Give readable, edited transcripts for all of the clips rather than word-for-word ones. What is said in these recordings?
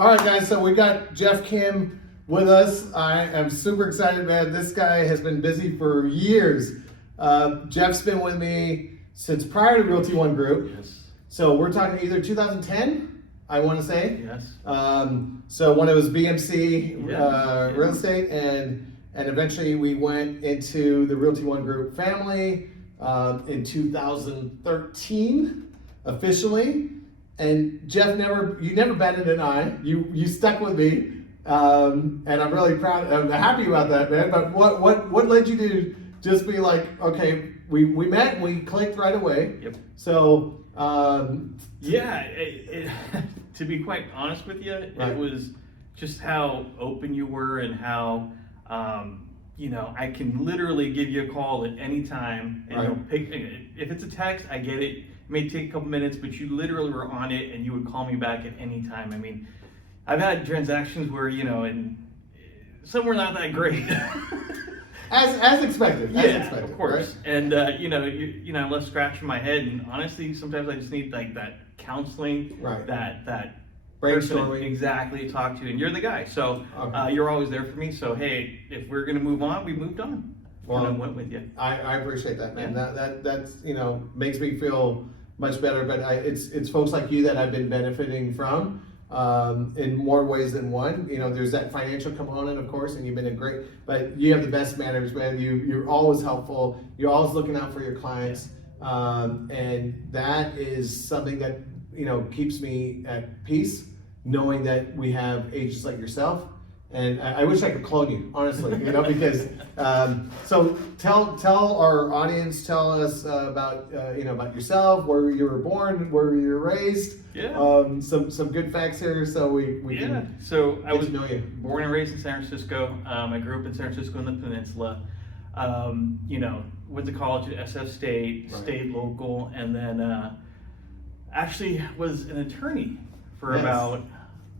All right, guys, so we got Jeff Kim with us. I am super excited, man. This guy has been busy for years. Jeff's been with me since prior to Realty ONE Group. Yes. So we're talking either 2010, I want to say. Yes. So when it was BMC Yeah. Real Estate, and eventually we went into the Realty ONE Group family in 2013 officially. And Jeff, you never batted an eye. You stuck with me, and I'm really proud. I'm happy about that, man. But what led you to just be like, okay, we met, we clicked right away. Yep. So Yeah. To be quite honest with you, Right. it was just how open you were and how I can literally give you a call at any time and Right. you'll pick. If it's a text, I get it. It may take a couple minutes, but you literally were on it and you would call me back at any time. I mean, I've had transactions where and some were not that great. as expected. As expected, of course. Right? And I'm left scratching my head, and honestly, sometimes I just need like that counseling, Right. that person Brainstorming. exactly to talk to, and you're the guy. So Okay. you're always there for me. So hey, if we're gonna move on, we moved on. Well, and I went with you. I appreciate that, man. Yeah. That's makes me feel much better. But it's folks like you that I've been benefiting from in more ways than one. There's that financial component, of course, and you've been but you have the best manners, man. You're always helpful. You're always looking out for your clients, and that is something that keeps me at peace, knowing that we have agents like yourself. And I wish I could clone you, honestly, because so tell our audience, tell us about about yourself, where you were born, where you were raised. Yeah. Some good facts here, so we Yeah. can So I get was to know you. born and raised in San Francisco. I grew up in San Francisco in the Peninsula. Went to college at SF State, Right. stayed local, and then actually was an attorney for Yes. about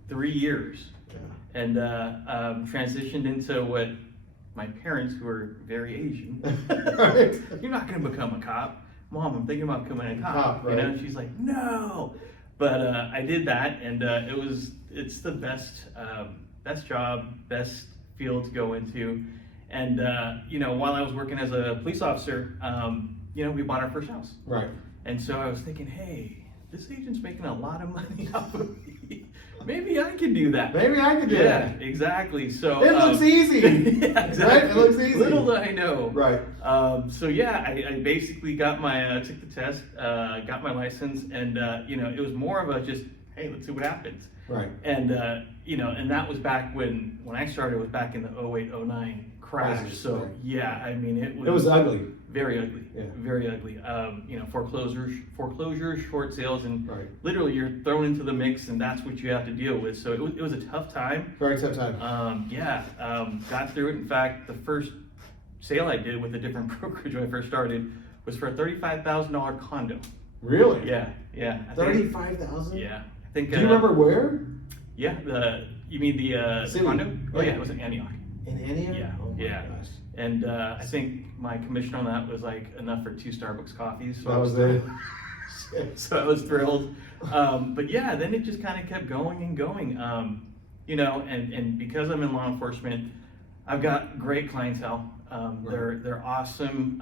3 years. Yeah. And transitioned into what my parents, who are very Asian, Right. you're not going to become a cop. Mom, I'm thinking about becoming a cop. Right. And she's like, no. But I did that, and it's the best job, best field to go into. And while I was working as a police officer, we bought our first house. Right. And so I was thinking, hey, this agent's making a lot of money off of me. Maybe I could do that. Maybe I could do Yeah, that. exactly. So It looks easy. yeah, exactly. Right? It looks easy. Little did I know. Right. So yeah, I basically got my took the test, got my license, and it was more of a just, hey, let's see what happens. Right. And and that was back when I started, was back in the 08-09 crash. Crisis, So right. yeah, I mean it It was ugly. very ugly. Yeah. Very ugly. Foreclosures, short sales, and Right. literally you're thrown into the mix, and that's what you have to deal with. So it was a tough time. Very tough time. Got through it. In fact, the first sale I did with a different brokerage when I first started was for a $35,000 condo. Really? Yeah. I think- 35,000. Yeah, I think. Do you remember where? Yeah, you mean the City. condo? Oh Yeah. yeah, it was in Antioch. In Antioch? Yeah, Oh my yeah. gosh. And I think my commission on that was like enough for 2 Starbucks coffees. So That I was it. so I was thrilled. But yeah, then it just kind of kept going and going. And because I'm in law enforcement, I've got great clientele. They're awesome,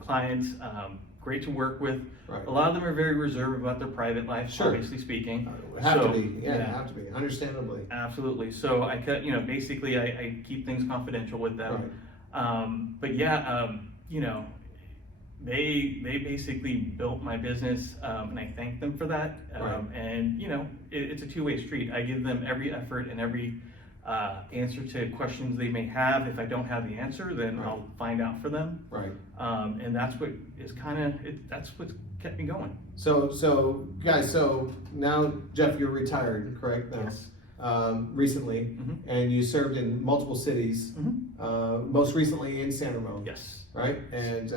clients, great to work with. Right. A lot of them are very reserved about their private life, Sure. obviously speaking. Have So, to be. Yeah, have to be. Understandably. Absolutely. So I cut, basically I keep things confidential with them. Right. But yeah, they basically built my business, and I thank them for that. Right. And it's a two-way street. I give them every effort and every answer to questions they may have. If I don't have the answer, then Right. I'll find out for them. Right. And that's what is that's what's kept me going. So guys, so now Jeff, you're retired, correct? Now, Yes. recently, Mhm. and you served in multiple cities. Most recently in San Ramon. Yes. Right. And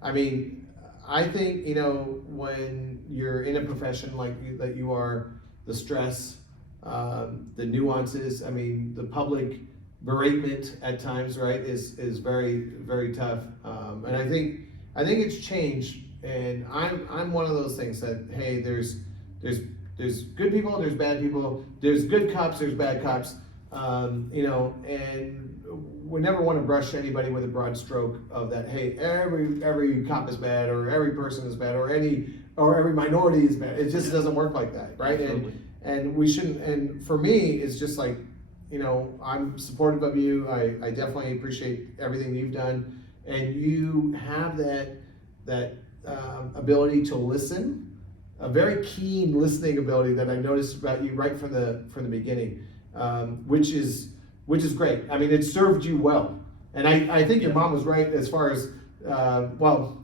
I mean, I think when you're in a profession that you are, the stress, the nuances. I mean, the public beratement at times, right, is very, very tough. And I think it's changed. And I'm one of those things that, hey, there's there's good people, there's bad people, there's good cops, there's bad cops, you know, and we never want to brush anybody with a broad stroke of that, hey, every cop is bad, or every person is bad, or every minority is bad. It just doesn't work like that, right? Absolutely. And we shouldn't, and for me, it's just like, you know, I'm supportive of you. I definitely appreciate everything you've done, and you have that ability to listen, a very keen listening ability that I noticed about you right from the beginning, which is great. I mean, it served you well, and I think your mom was right as far as well.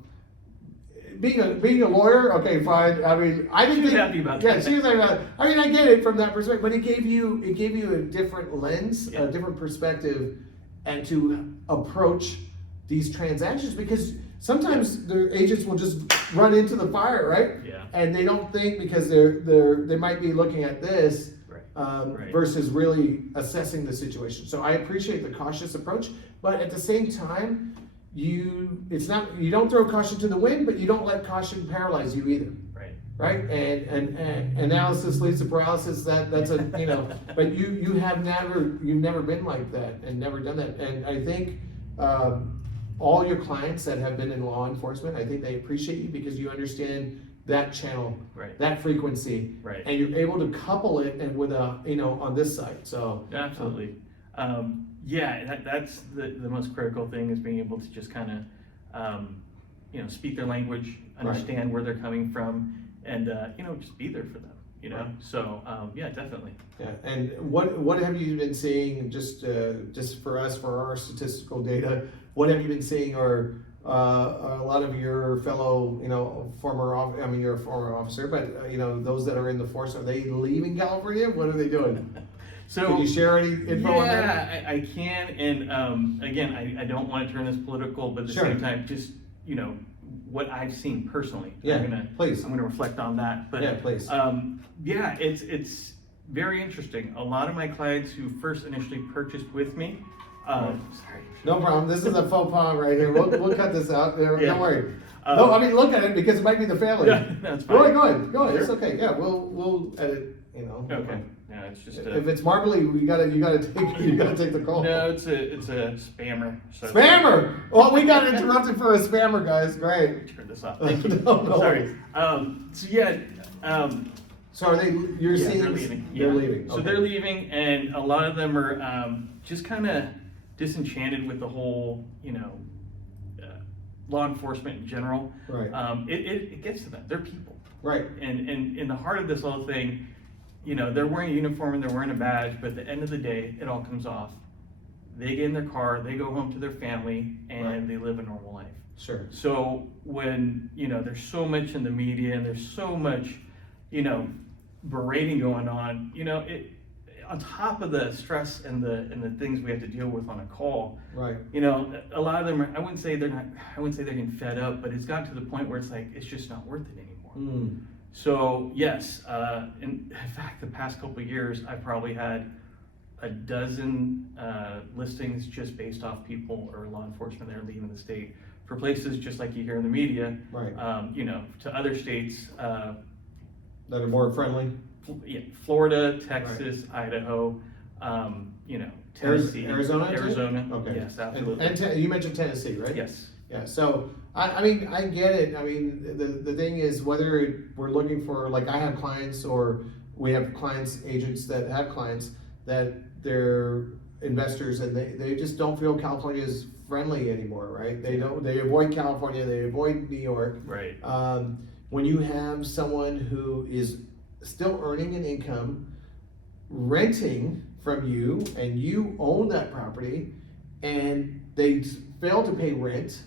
Being a lawyer, okay, fine. I mean, I didn't She was think, happy about yeah, that. she was happy about it. I mean, I get it from that perspective, but it gave you a different lens, Yeah. a different perspective, and to approach these transactions, because sometimes the agents will just run into the fire, right? Yeah. And they don't think, because they might be looking at this Right. versus really assessing the situation. So I appreciate the cautious approach, but at the same time, you don't throw caution to the wind, but you don't let caution paralyze you either. Right. Right? And analysis leads to paralysis. That's a, you know, but you've never been like that and never done that. And I think all your clients that have been in law enforcement, I think they appreciate you because you understand that channel, Right. that frequency, Right. and you're able to couple it and with a, you know, on this side. So Absolutely. Yeah, that's the most critical thing, is being able to just kind of, you know, speak their language, understand where they're coming from, and, you know, just be there for them, you know? Right. So, yeah, definitely. yeah. And what have you been seeing, just for us, for our statistical data, what have you been seeing, or a lot of your fellow, you know, you're a former officer, but you know, those that are in the force, are they leaving California? What are they doing? So, can you share any info on that? Yeah, I can, and again, I don't want to turn this political, but at the Sure. same time, just, you know, what I've seen personally. Yeah, please. I'm gonna reflect on that. But Yeah, please. yeah, it's very interesting. A lot of my clients who first initially purchased with me, sorry. No problem. This is a faux pas right here. We'll cut this out. Yeah. Don't worry. No, I mean, look at it, because it might be the family. Yeah, that's fine. Go ahead. Sure. It's okay. Yeah, we'll edit. You know. Okay. Yeah, it's just If it's marbly, you gotta take the call. no, it's a spammer. So Spammer. Well, we got interrupted for a spammer, guys. Great. Turn this off. Thank you. No Sorry. worries. So yeah. So are they? You're Yeah, seeing? they're leaving. They're Yeah. leaving. So Okay. they're leaving, and a lot of them are just kind of disenchanted with the whole, you know, law enforcement in general. Right. It gets to them. They're people, Right. and in the heart of this whole thing, you know, they're wearing a uniform and they're wearing a badge, but at the end of the day, it all comes off. They get in their car, they go home to their family, and Right. they live a normal life. Sure. So when, you know, there's so much in the media and there's so much, you know, berating going on, you know, it, on top of the stress and the things we have to deal with on a call, Right. you know, a lot of them are, I wouldn't say they're getting fed up, but it's gotten to the point where it's like, it's just not worth it anymore. Mm. So yes, in fact, the past couple of years, I've probably had a dozen listings just based off people or law enforcement that are leaving the state for places just like you hear in the media, Right. you know, to other states, That are more friendly. yeah, Florida, Texas, Idaho, you know, Tennessee, Arizona too? Arizona. Okay. Yes, absolutely. And you mentioned Tennessee, right? Yes. Yeah, so, I mean, I get it. I mean, the thing is, whether we're looking for, like, I have clients, or we have clients, agents that have clients, that they're investors, and they just don't feel California is friendly anymore, right? They avoid California, they avoid New York. Right. When you have someone who is still earning an income, renting from you, and you own that property, and they fail to pay rent,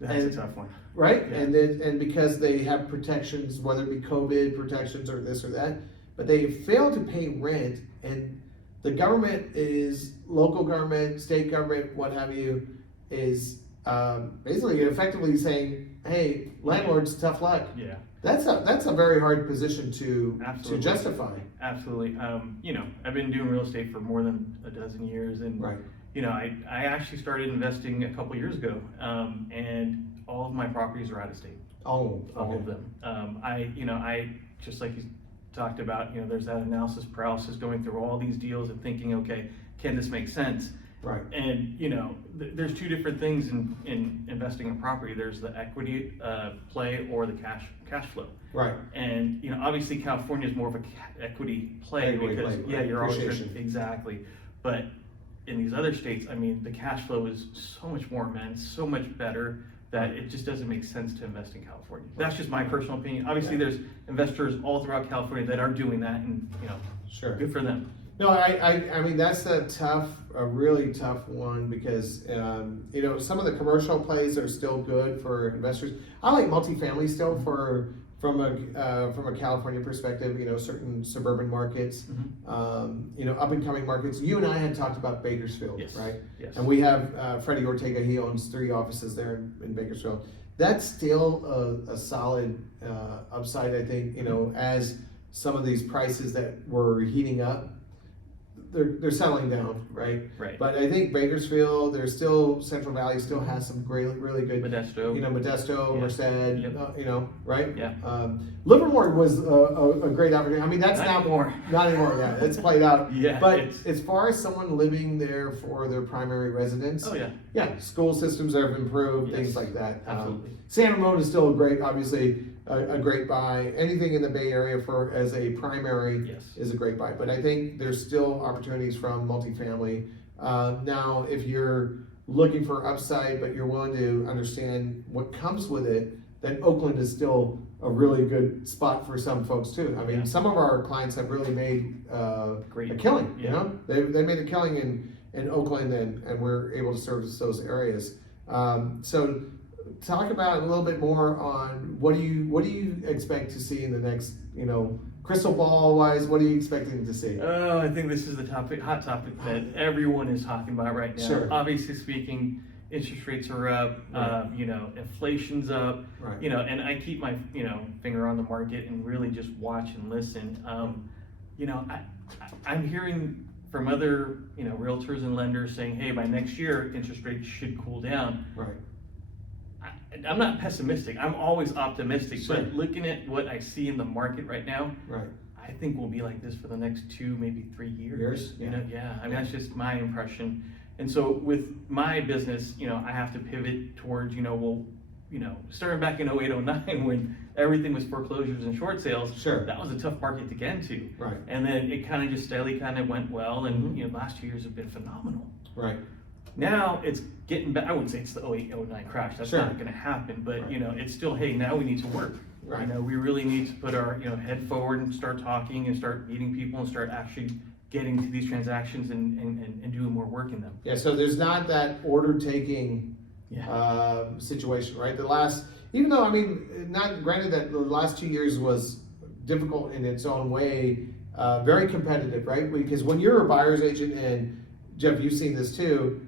That's and- a tough one. right? Yeah. And because they have protections, whether it be COVID protections or this or that, but they fail to pay rent, and the government is, local government, state government, what have you, is basically effectively saying, hey, landlords, tough luck. Yeah. That's a very hard position to Absolutely. justify. Absolutely. You know, I've been doing real estate for more than a dozen years, and Right. you know, I actually started investing a couple years ago, and all of my properties are out of state. Oh, All okay. of them. I just like talked about, there's that analysis paralysis, going through all these deals and thinking, okay, can this make sense? Right. And, there's two different things in investing in property. There's the equity play or the cash flow. Right. And, obviously California is more of a equity play because, you're always, exactly. But in these other states, I mean, the cash flow is so much more immense, so much better, that it just doesn't make sense to invest in California. That's just my personal opinion. Obviously, there's investors all throughout California that are doing that, and, Sure. good for them. No, I mean, that's a really tough one because, some of the commercial plays are still good for investors. I like multifamily still from a California perspective, certain suburban markets, up and coming markets. You and I had talked about Bakersfield, Yes. right? Yes. And we have Freddie Ortega, he owns 3 offices there in Bakersfield. That's still a solid upside, I think, as some of these prices that were heating up, they're settling down, right? Right. But I think Bakersfield, there's still, Central Valley still has some really good, Modesto. Modesto, Yeah. Merced, Yep. right? Yeah. Livermore was a great opportunity. I mean, that's Not now anymore. not anymore. Yeah, it's played out. Yeah, But it's- as far as someone living there for their primary residence, Oh, yeah. yeah, school systems have improved, Yes, things like that. absolutely. San Ramon is still obviously a great buy. Anything in the Bay Area as a primary Yes. is a great buy. But I think there's still opportunities from multifamily. Now, if you're looking for upside, but you're willing to understand what comes with it, then Oakland is still a really good spot for some folks too. I mean, Yeah. some of our clients have really made Great. a killing. Yeah. They made a killing in Oakland, and we're able to service those areas. So talk about a little bit more on what do you expect to see in the next, crystal ball wise, what are you expecting to see? Oh, I think this is the hot topic that everyone is talking about right now. Sure. Obviously speaking, interest rates are up, Right. inflation's up, Right. and I keep my, finger on the market and really just watch and listen. I'm hearing from other, realtors and lenders saying, hey, by next year, interest rates should cool down. Right. I'm not pessimistic. I'm always optimistic, Sure. but looking at what I see in the market right now, Right. I think we'll be like this for the next 2, maybe 3 years. Years? Yeah. I mean, that's just my impression. And so with my business, I have to pivot towards, starting back in 08, 09 when everything was foreclosures and short sales. Sure. That was a tough market to get into. Right. And then it kind of just steadily went well, and last 2 years have been phenomenal. Right. Now it's getting back. I wouldn't say it's the 08, 09 crash. That's Sure. not going to happen. But Right. it's still, hey, now we need to work. Right. We really need to put our head forward and start talking and start meeting people and start actually getting to these transactions and doing more work in them. Yeah. So there's not that order taking Yeah. situation, right? Even though, I mean, not granted that the last 2 years was difficult in its own way, very competitive, right? Because when you're a buyer's agent, and Jeff, you've seen this too,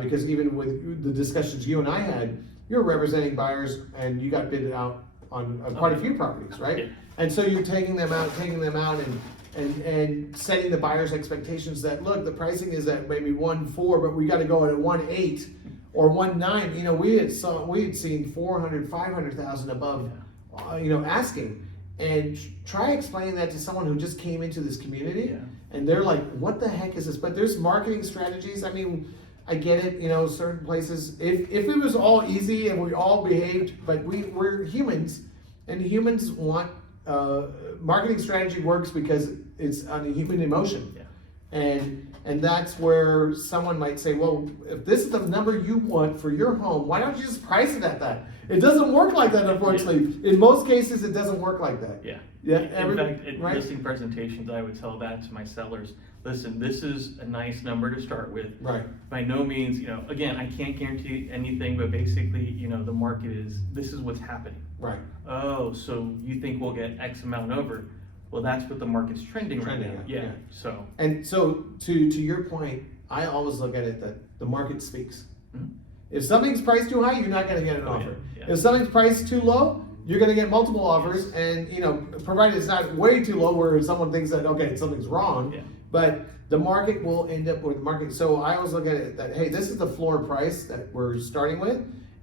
because even with the discussions you and I had, you're representing buyers and you got bidded out on quite a few properties, right? Yeah. And so you're taking them out and setting the buyer's expectations that, look, the pricing is at maybe 1.4, but we got to go at 1.8 or 1.9. We had seen 400, 500,000 above, asking. And try explaining that to someone who just came into this community, Yeah. and they're like, "What the heck is this?" But there's marketing strategies. I mean, I get it. Certain places. If it was all easy and we all behaved, but we're humans, and humans want marketing strategy works because it's on a human emotion. Yeah. And that's where someone might say, well, if this is the number you want for your home, why don't you just price it at that? It doesn't work like that, unfortunately. In most cases, it doesn't work like that. Yeah. Yeah. In fact, at right? listing presentations, I would tell that to my sellers. Listen, this is a nice number to start with. Right. By no means, again, I can't guarantee anything, but basically, the market this is what's happening. Right. Oh, so you think we'll get X amount over? Well, that's what the market's trending right now. at, Yeah. So. And so, to your point, I always look at it that the market speaks. Mhm. If something's priced too high, you're not going to get an Oh, yeah, offer. yeah. If something's priced too low, you're going to get multiple offers, and provided it's not way too low where someone thinks that something's wrong. Yeah. But the market will end up with market. So I always look at it that, hey, this is the floor price that we're starting with,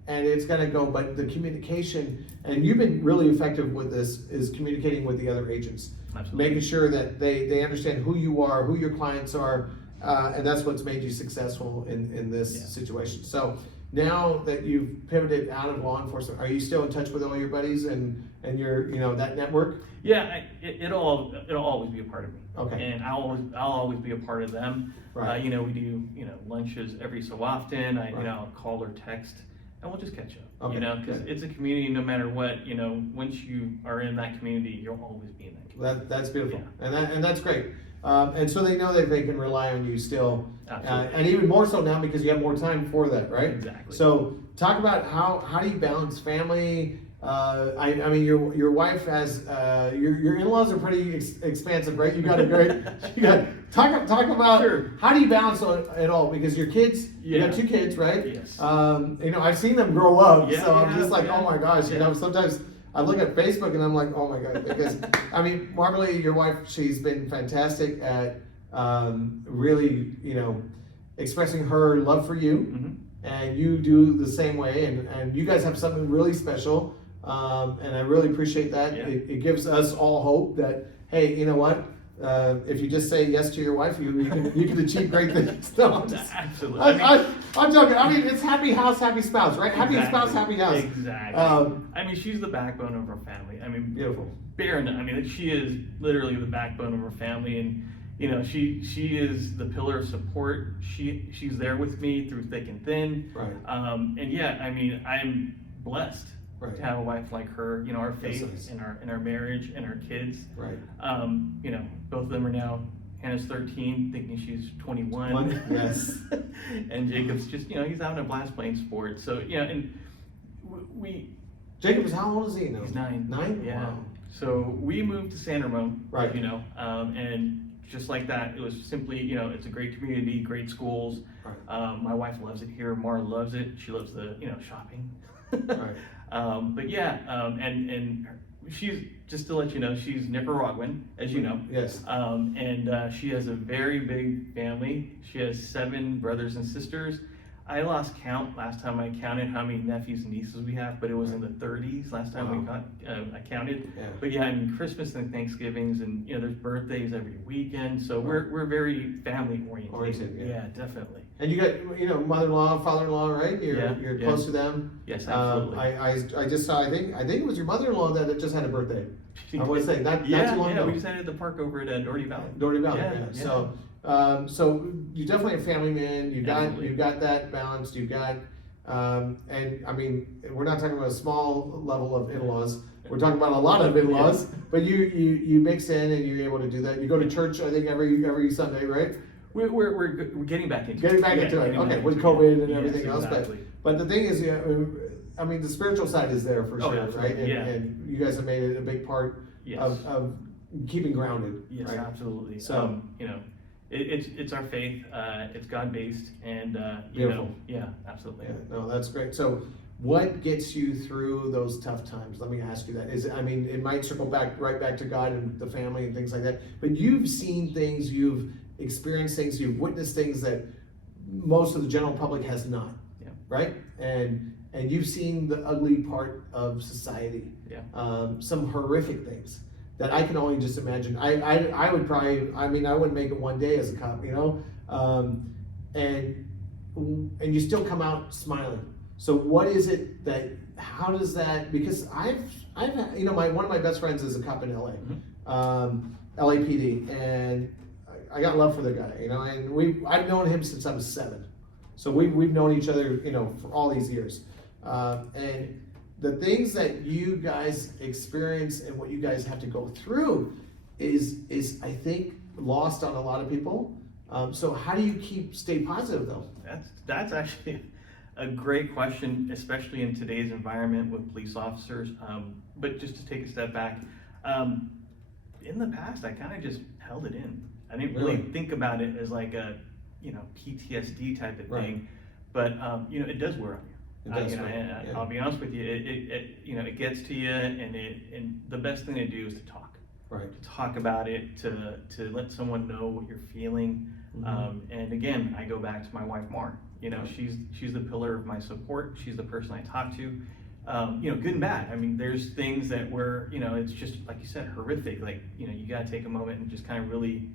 and it's gonna go, but the communication, and you've been really effective with this, is communicating with the other agents. Absolutely. Making sure that they understand who you are, who your clients are, and that's what's made you successful in this situation. So now that you've pivoted out of law enforcement, are you still in touch with all your buddies and your, that network? Yeah, it'll always be a part of me. Okay. And I'll always be a part of them. Right. We do lunches every so often. Right. I'll call or text, and we'll just catch up. Okay, Because good. it's a community. No matter what, once you are in that community, you'll always be in that community. That's beautiful, Yeah. and that's great. And so they know that they can rely on you still, Absolutely. and even more so now because you have more time for that, right? Exactly. So talk about how do you balance family? I mean, your wife has your in-laws are pretty expansive, right? You got a great. Talk about Sure. how do you balance it all, because your kids, you Yeah. got 2 kids, right? Yes. I've seen them grow up, Yeah, so I'm yeah, just like, yeah. oh my gosh, Yeah. sometimes I look at Facebook and I'm like, oh my God, because I mean, Marley, your wife, she's been fantastic at really, expressing her love for you, Mhm. and you do the same way, and you guys have something really special, and I really appreciate that. Yeah. It gives us all hope that, hey, you know what? If you just say yes to your wife, you can achieve great things. No, I'm just, Absolutely. I'm joking. I mean, it's happy house, happy spouse, right? Happy spouse, happy house. Exactly. She's the backbone of our family. Beautiful. Barron, she is literally the backbone of our family, and she is the pillar of support. She's there with me through thick and thin. Right. And yeah, I'm blessed Right. to have a wife like her. Our faith nice. in our marriage and our kids. Right. Both of them are now. Hannah's 13, thinking she's 21. Yes. And Jacob's just, he's having a blast playing sports. So, and we. Jacob is, how old is he now? He's 9. 9? Yeah. Wow. So we moved to San Ramon. Right. And just like that, it was simply, it's a great community, great schools. Right. My wife loves it here. Mara loves it. She loves the, shopping. Right. But yeah, and she's, just to let you know, she's Nicaraguan, as you know. Yes. And she has a very big family. She has 7 brothers and sisters. I lost count last time I counted how many nephews and nieces we have, but it was in the 30s last time I counted. Yeah. But yeah, Christmas and Thanksgivings, and there's birthdays every weekend, so we're very family oriented. Yeah. Definitely. And you got mother-in-law, father-in-law, right? You're close to them. Yes, absolutely. I just saw. I think it was your mother-in-law that just had a birthday. I want to say not too long ago. Yeah, we just had it at the park over at Doherty Valley. Doherty Valley. Yeah. So you definitely a family man. Absolutely. You've got that balanced. You've got, and I mean, we're not talking about a small level of in-laws. We're talking about a lot of in-laws. But you mix in and you're able to do that. You go to church, I think every Sunday, right? We're getting back into Getting back into it. Okay, with COVID and everything else, exactly. but the thing is, I mean, the spiritual side is there for sure, absolutely. right? Yeah. And you guys have made it a big part Yes. of keeping grounded. Yes, right? absolutely. So- It's our faith. It's God-based, and Beautiful. yeah, absolutely. Yeah, no, that's great. So, what gets you through those tough times? Let me ask you that. It might circle right back to God and the family and things like that. But you've seen things, you've experienced things, you've witnessed things that most of the general public has not. Yeah. Right? And you've seen the ugly part of society. Yeah. Some horrific things that I can only just imagine. I would probably. I wouldn't make it one day as a cop, and you still come out smiling. So what is it that? How does that? Because I've one of my best friends is a cop in LA, LAPD, and I got love for the guy, and I've known him since I was 7, so we've known each other, for all these years, and the things that you guys experience and what you guys have to go through is I think lost on a lot of people. So how do you stay positive though? That's actually a great question, especially in today's environment with police officers. But just to take a step back, in the past, I kind of just held it in. I didn't really think about it as like a, PTSD type of thing. But it does wear on you. And I'll be honest with you, it gets to you, and the best thing to do is to talk. Right. To talk about it, to let someone know what you're feeling. Mm-hmm. And again, I go back to my wife, Mar. You know, she's the pillar of my support. She's the person I talk to. You know, good and bad. I mean, there's things that were, you know, it's just like you said, horrific. Like, you know, you got to take a moment and just kind of really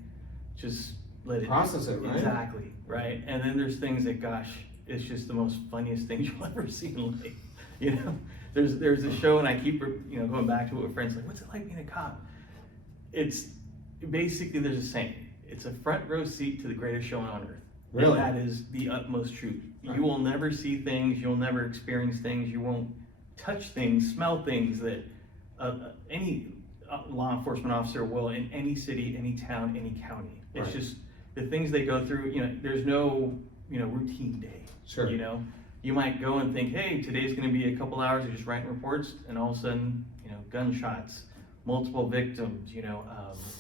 just let it process it, right? Exactly, right. And then there's things that, gosh, it's just the most funniest thing you'll ever see in life. You know, there's a show, and I keep, you know, going back to it with friends, like, what's it like being a cop? It's basically, there's a saying, it's a front row seat to the greatest show on earth. Really? And that is the utmost truth. Right. You will never see things, you'll never experience things, you won't touch things, smell things that any law enforcement officer will in any city, any town, any county. It's Right. just the things they go through. You know, there's no, you know, routine day. Sure. You know, you might go and think, hey, today's going to be a couple hours of just writing reports, and all of a sudden, you know, gunshots, multiple victims, you know,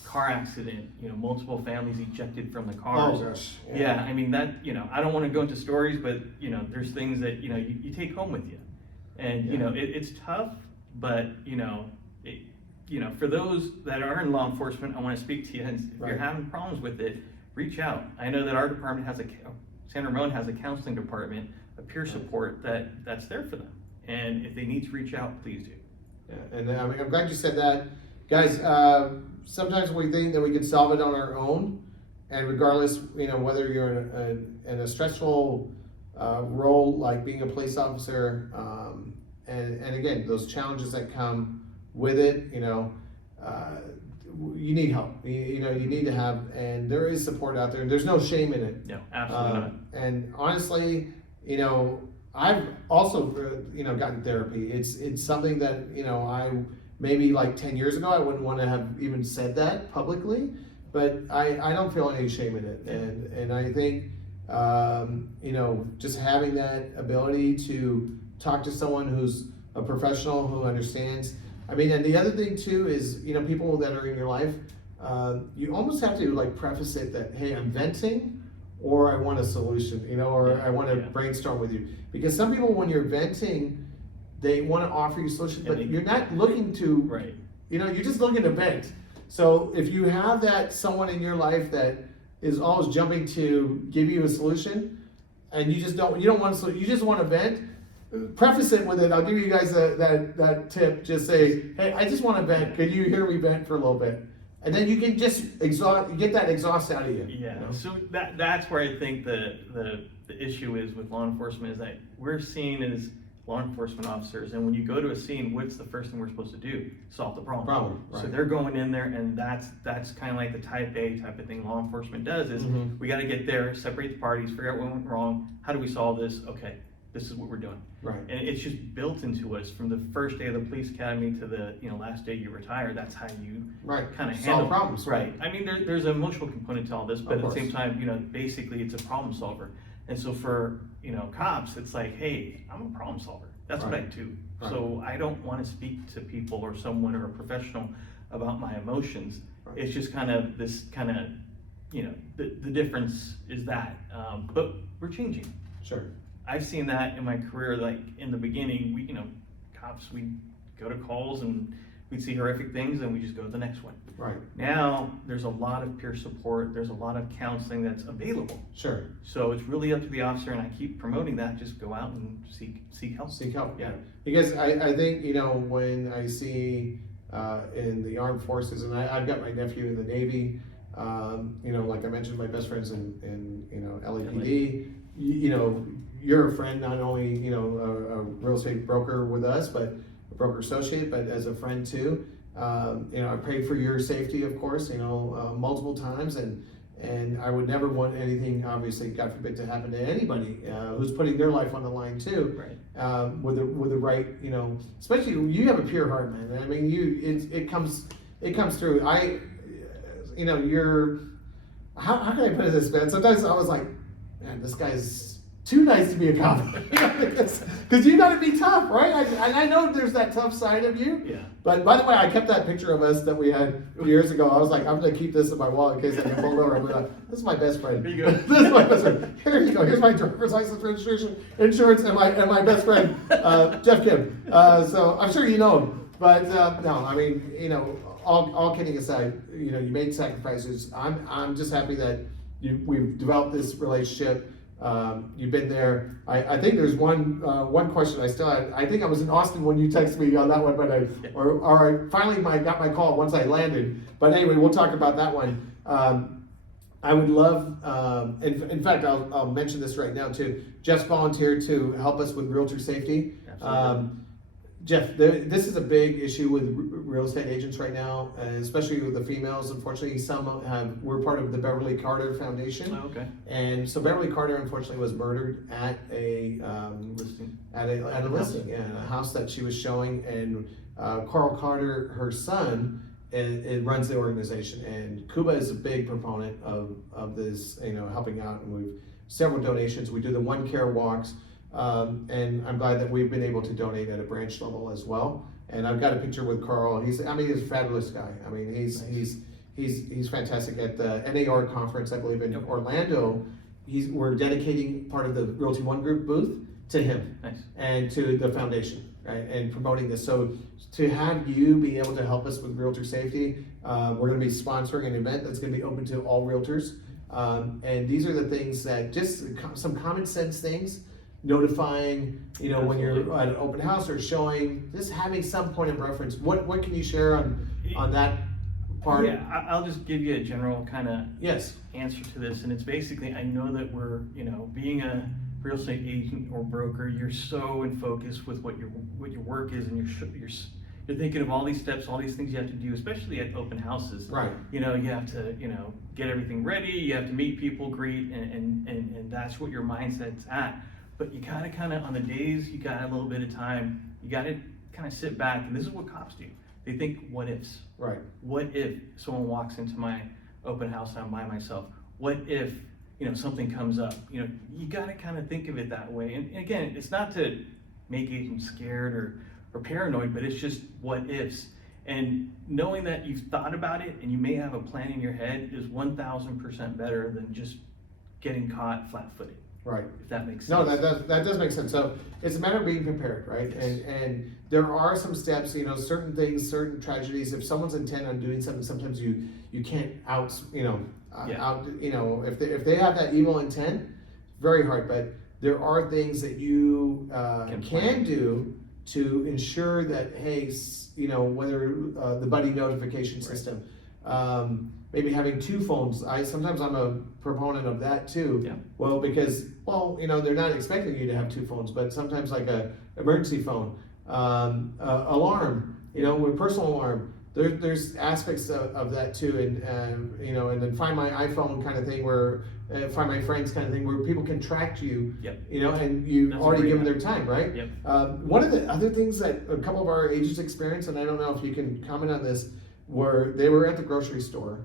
car accident, you know, multiple families ejected from the cars. Oh gosh. Yeah, I mean that, you know, I don't want to go into stories, but you know, there's things that, you know, you take home with you. And, you know, it's tough, but, you know, for those that are in law enforcement, I want to speak to you. And if Right. you're having problems with it, reach out. I know that our department has San Ramon has a counseling department, a peer support that's there for them. And if they need to reach out, please do. Yeah, and I mean, I'm glad you said that. Guys, sometimes we think that we can solve it on our own, and regardless, you know, whether you're in a stressful role like being a police officer, and again, those challenges that come with it, you know, you need help. You know, you need to have, and there is support out there. There's no shame in it. No, absolutely not. And honestly, you know, I've also, you know, gotten therapy. It's something that, you know, I maybe like 10 years ago, I wouldn't want to have even said that publicly, but I don't feel any shame in it. And I think, you know, just having that ability to talk to someone who's a professional who understands. I mean, and the other thing too is, you know, people that are in your life, you almost have to like preface it that, hey, I'm venting, or I want a solution, you know, or I want to brainstorm with you. Because some people, when you're venting, they want to offer you solutions, but you're not looking to, Right. you know, you're just looking to vent. So if you have that someone in your life that is always jumping to give you a solution, and you don't want to, you just want to vent, preface it with it. I'll give you guys that tip. Just say, hey, I just want to vent. Could you hear me vent for a little bit? And then you can just get that exhaust out of you. Yeah, You know? so that's where I think the issue is with law enforcement, is that we're seen as law enforcement officers, and when you go to a scene, what's the first thing we're supposed to do? Solve the problem. Right. So they're going in there, and that's kind of like the type A type of thing law enforcement does, is Mhm. we got to get there, separate the parties, figure out what went wrong, how do we solve this? Okay, this is what we're doing. Right. And it's just built into us from the first day of the police academy to the, you know, last day you retire. That's how you Right. kind of Solve handle problems. Right. I mean, there's an emotional component to all this, but Of at the same course. time, you know, basically it's a problem solver. And so for, you know, cops, it's like, hey, I'm a problem solver. That's what I Right. do. Right. So I don't want to speak to people or someone or a professional about my emotions. Right. It's just kind of this kind of, you know, the difference is that. But we're changing. Sure. I've seen that in my career. Like in the beginning, we, you know, cops, we'd go to calls and we'd see horrific things and we just go to the next one. Right. Now, there's a lot of peer support, there's a lot of counseling that's available. Sure. So it's really up to the officer, and I keep promoting that, just go out and seek help. Seek help. Yeah. Because I think, you know, when I see in the armed forces, and I've got my nephew in the Navy, you know, like I mentioned, my best friend's in you know, LAPD, you know, you're a friend, not only, you know, a real estate broker with us, but a broker associate, but as a friend too. You know, I prayed for your safety, of course, you know, multiple times, and I would never want anything, obviously, God forbid, to happen to anybody who's putting their life on the line too. Right. With the right, you know, especially you have a pure heart, man. I mean, it comes through. You know, how can I put this, man? Sometimes I was like, man, this guy's too nice to be a cop. Because you got to be tough, right? I know there's that tough side of you. Yeah. But by the way, I kept that picture of us that we had years ago. I was like, I'm going to keep this in my wallet in case I get pulled over. I'm like, this is my best friend. Here you go. This is my best friend. Here you go. Here's my driver's license, registration, insurance, and my best friend, Jeff Kim. So I'm sure you know him. But no, I mean, you know, all kidding aside, you know, you made sacrifices. I'm just happy that we've developed this relationship. You've been there. I think there's one question I still had. I think I was in Austin when you texted me on that one, but I finally got my call once I landed. But anyway, we'll talk about that one. I would love, in fact, I'll mention this right now too. Jeff's volunteered to help us with realtor safety. Jeff, this is a big issue with real estate agents right now, especially with the females. Unfortunately, we're part of the Beverly Carter Foundation. Oh, okay. And so Beverly Carter, unfortunately, was murdered at a Listing. at a listing, a house that she was showing. And Carl Carter, her son, it runs the organization. And Cuba is a big proponent of this, helping out. And we've several donations. We do the One Care walks. And I'm glad that we've been able to donate at a branch level as well. And I've got a picture with Carl. He's a fabulous guy. I mean, he's fantastic. At the NAR conference, I believe in Orlando, we're dedicating part of the Realty ONE Group booth to him. Nice. And to the foundation, right? And promoting this. So to have you be able to help us with realtor safety, we're going to be sponsoring an event that's going to be open to all realtors. And these are the things that just some common sense things. Notifying, when you're at an open house or showing, just having some point of reference. What can you share on that part? Yeah, I'll just give you a general kind of Yes. answer to this, and it's basically, I know that we're, being a real estate agent or broker, you're so in focus with what your work is, and you're thinking of all these steps, all these things you have to do, especially at open houses. Right. You have to, get everything ready. You have to meet people, greet, and that's what your mindset's at. But you gotta on the days you got a little bit of time, you gotta kind of sit back, and this is what cops do. They think, what ifs? Right. What if someone walks into my open house and I'm by myself? What if, something comes up? You gotta kind of think of it that way. And again, it's not to make agents scared or paranoid, but it's just what ifs. And knowing that you've thought about it and you may have a plan in your head is 1,000% better than just getting caught flat-footed. Right. If that makes sense. No, that does make sense. So it's a matter of being prepared, right? Yes. And there are some steps, certain things, certain tragedies. If someone's intent on doing something, sometimes you can't if they have that evil intent, very hard. But there are things that you can do to ensure that, hey, whether the buddy notification system. Maybe having two phones. Sometimes I'm a proponent of that too. Yeah. Well, because they're not expecting you to have two phones, but sometimes like a emergency phone, alarm, with personal alarm. There's aspects of that too, and then find my iPhone kind of thing, where find my friends kind of thing, where people can track you. Yep. And you That's already a great give them their time, right? Yep. One of the other things that a couple of our agents experience, and I don't know if you can comment on this, where they were at the grocery store.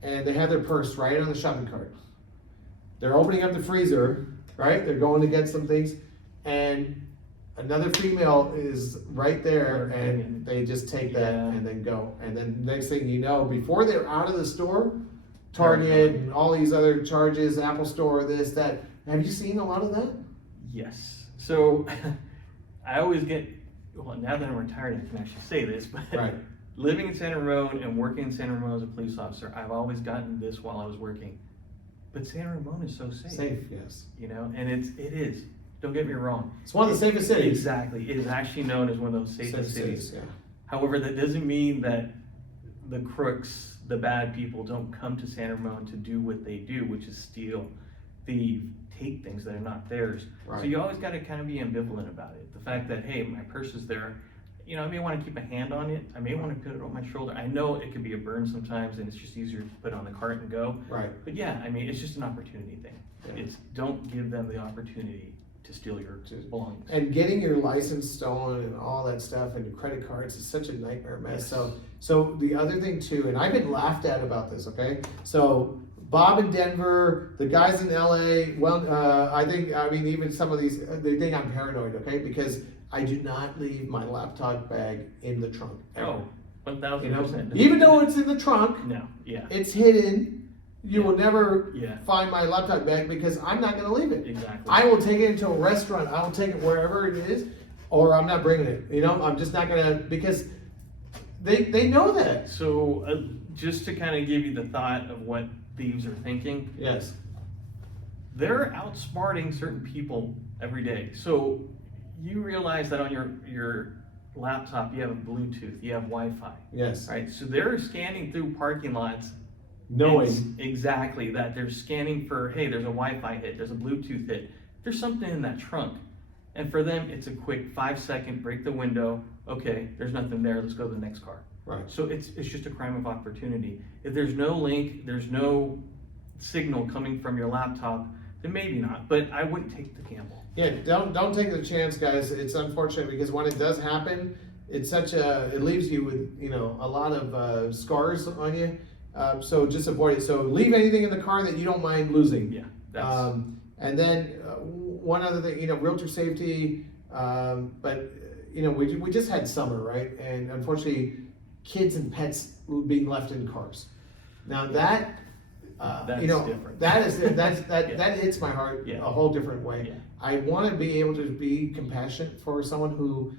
And they had their purse right on the shopping cart. They're opening up the freezer, right? They're going to get some things, and another female is right there, and they just take that and then go. And then next thing you know, before they're out of the store, Target and all these other charges, Apple Store, this, that. Have you seen a lot of that? Yes. So I always get, now that I'm retired, I can actually say this, but Right. Living in Santa Ramon and working in Santa Ramon as a police officer, I've always gotten this while I was working. But Santa Ramon is so safe. Safe, yes. And it is. Don't get me wrong. It's one of the safest cities. Exactly. It is actually known as one of those safest cities. Yeah. However, that doesn't mean that the crooks, the bad people, don't come to Santa Ramon to do what they do, which is steal, thieve, take things that are not theirs. Right. So you always got to kind of be ambivalent about it. The fact that, hey, my purse is there, I may want to keep a hand on it. I may want to put it on my shoulder. I know it can be a burn sometimes, and it's just easier to put it on the cart and go. Right. But yeah, it's just an opportunity thing. Yeah. It's don't give them the opportunity to steal your belongings. And getting your license stolen and all that stuff and your credit cards is such a nightmare mess. Yes. So the other thing too, and I've been laughed at about this, okay? So Bob in Denver, the guys in LA, even some of these, they think I'm paranoid, okay? Because I do not leave my laptop bag in the trunk. Ever. Oh, 1,000%. Even though it's in the trunk, No, yeah. it's hidden. You will never Yeah. find my laptop bag because I'm not going to leave it. Exactly. I will take it into a restaurant. I will take it wherever it is, or I'm not bringing it. I'm just not going to, because they know that. So just to kind of give you the thought of what thieves are thinking, Yes. they're outsmarting certain people every day. So you realize that on your laptop you have a Bluetooth, you have Wi-Fi, Yes. right? So they're scanning through parking lots, Knowing. exactly that. They're scanning for, hey, there's a Wi-Fi hit, there's a Bluetooth hit, there's something in that trunk. And for them, it's a quick 5-second, break the window, okay, there's nothing there, let's go to the next car. Right. So it's just a crime of opportunity. If there's no link, there's no signal coming from your laptop, then maybe not, but I wouldn't take the gamble. Yeah, don't take the chance, guys. It's unfortunate because when it does happen, it leaves you with, a lot of scars on you. So just avoid it. So leave anything in the car that you don't mind losing. Yeah, that's And then one other thing, realtor safety. But we just had summer, right? And unfortunately, kids and pets being left in cars. Now that. That's different. That hits my heart Yeah. a whole different way. Yeah. I want to be able to be compassionate for someone who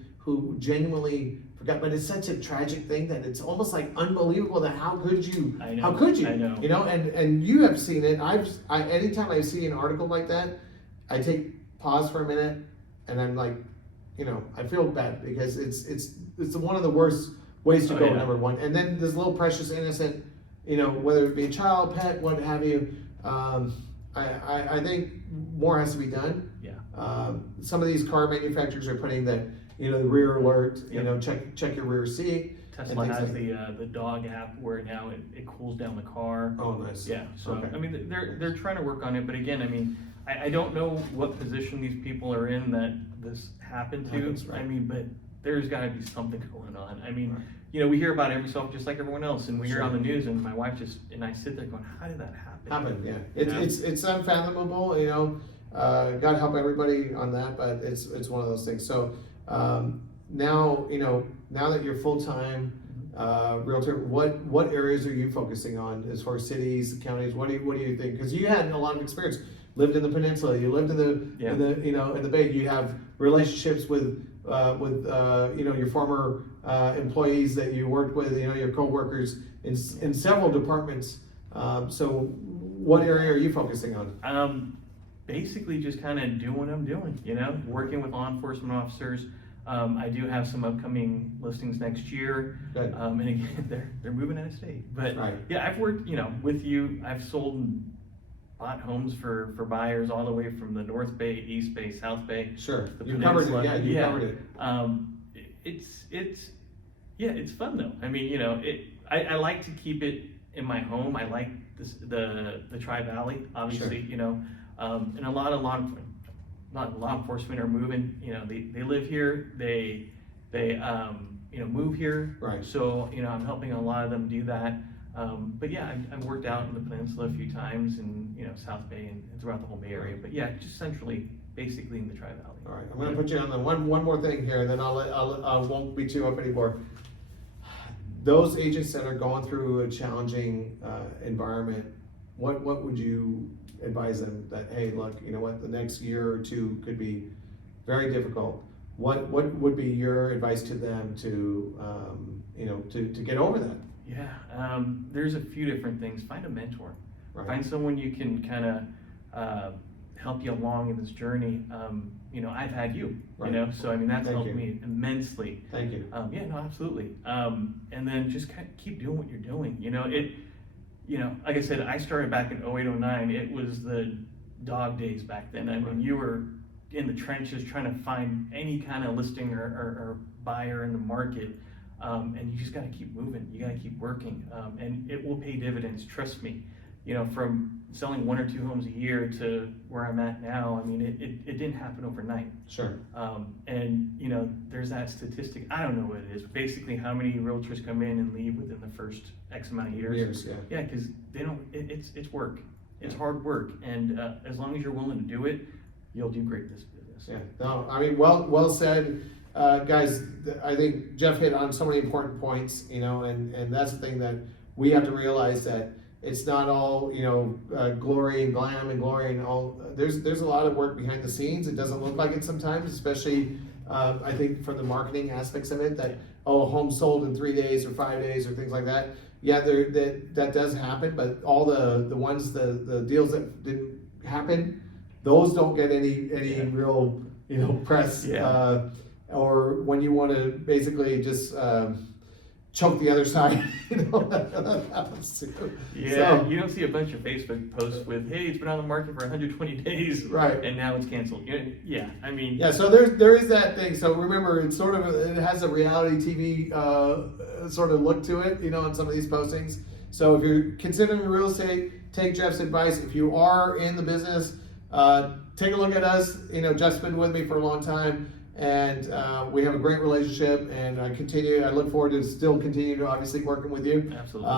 genuinely forgot, but it's such a tragic thing that it's almost like unbelievable that how could you? I know. How could you? I know. And you have seen it. Anytime I see an article like that, I take pause for a minute, and I'm like, I feel bad because it's one of the worst ways to go. Yeah. Number one, and then this little precious innocent. Whether it be a child, pet, what have you, I think more has to be done. Yeah. Some of these car manufacturers are putting that, the rear alert, Yep. check your rear seat. Tesla and has things the dog app where now it cools down the car. Oh, nice. Yeah, so Okay. I mean they're trying to work on it, but again, I mean I don't know what position these people are in that this happened to. Happens, right. I mean, but there's got to be something going on. I mean, Right. we hear about every self just like everyone else, and we hear Sure. on the news, and my wife and I sit there going, how did that happen? Happen, yeah. You know? It's unfathomable, God help everybody on that, but it's one of those things. So now that you're full time realtor, what areas are you focusing on as far as cities, counties? What do you think? Because you had a lot of experience. Lived in the peninsula. You lived in the Bay. You have relationships with your former employees that you worked with. Your coworkers in several departments. So what area are you focusing on? Basically just kind of doing what I'm doing, working with law enforcement officers. I do have some upcoming listings next year. Good. And again, they're moving out of state. But Right. yeah, I've worked, with you. I've sold and bought homes for buyers all the way from the North Bay, East Bay, South Bay. Sure. The You covered it. peninsula. Yeah, you covered it. It's fun though. I mean, I like to keep it in my home. I like the Tri-Valley, obviously, and a lot of law enforcement are moving, they live here, they move here. Right. So, I'm helping a lot of them do that. But yeah, I've worked out in the peninsula a few times and, South Bay and throughout the whole Bay Area, but yeah, just centrally, basically in the Tri-Valley. All right, I'm going to put you on the one more thing here, and then I won't beat you up anymore. Those agents that are going through a challenging environment, what would you advise them that, hey, look, you know what, the next year or two could be very difficult. What would be your advice to them to get over that? Yeah, there's a few different things. Find a mentor. Right. Find someone you can kind of help you along in this journey. I've had you, Right. so I mean, that's Thank helped you. me immensely. Thank you. Yeah, no, absolutely. And then just kind of keep doing what you're doing. Like I said, I started back in 08, 09. It was the dog days back then. I mean, you were in the trenches trying to find any kind of listing or buyer in the market. And you just got to keep moving. You got to keep working, and it will pay dividends. Trust me. From selling 1 or 2 homes a year to where I'm at now, I mean, it didn't happen overnight. Sure. And there's that statistic. I don't know what it is. Basically, how many realtors come in and leave within the first X amount of years? Yeah. Yeah, because they don't. It's work. It's hard work, and as long as you're willing to do it, you'll do great in this business. Yeah. No, I mean, well said. Guys, I think Jeff hit on so many important points, and that's the thing that we have to realize, that it's not all, glory and glam and glory and all. There's a lot of work behind the scenes. It doesn't look like it sometimes, especially, I think from the marketing aspects of it, that, home sold in 3 days or 5 days or things like that. Yeah, that does happen, but all the ones, the deals that happen, those don't get any real, press. Yeah. Or when you want to basically just choke the other side, that happens too. Yeah, So, you don't see a bunch of Facebook posts with, "Hey, it's been on the market for 120 days, Right. and now it's canceled." Yeah, I mean, yeah, so there is that thing. So remember, it's sort of it has a reality TV sort of look to it, on some of these postings. So if you're considering real estate, take Jeff's advice. If you are in the business, take a look at us. Jeff's been with me for a long time, and we have a great relationship. And I look forward to still continue to obviously working with you. Absolutely.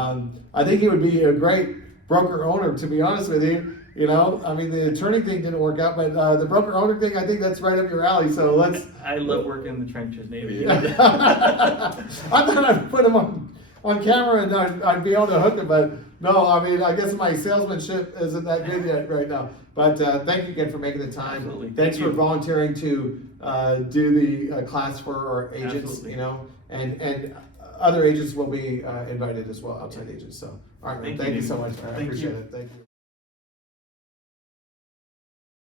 I think he would be a great broker owner, to be honest with you. I mean, the attorney thing didn't work out, but the broker owner thing, I think that's right up your alley. So let's. I love working in the trenches, Navid. I thought I'd put him on camera and I'd be able to hook him, but no, I mean, I guess my salesmanship isn't that good yet right now. But thank you again for making the time. Absolutely. Thanks Thank for you. volunteering to do the class for our agents, Absolutely. and other agents will be invited as well, outside agents. So, all right, man, Thank thank you you. so much. I Thank appreciate you. it. Thank you.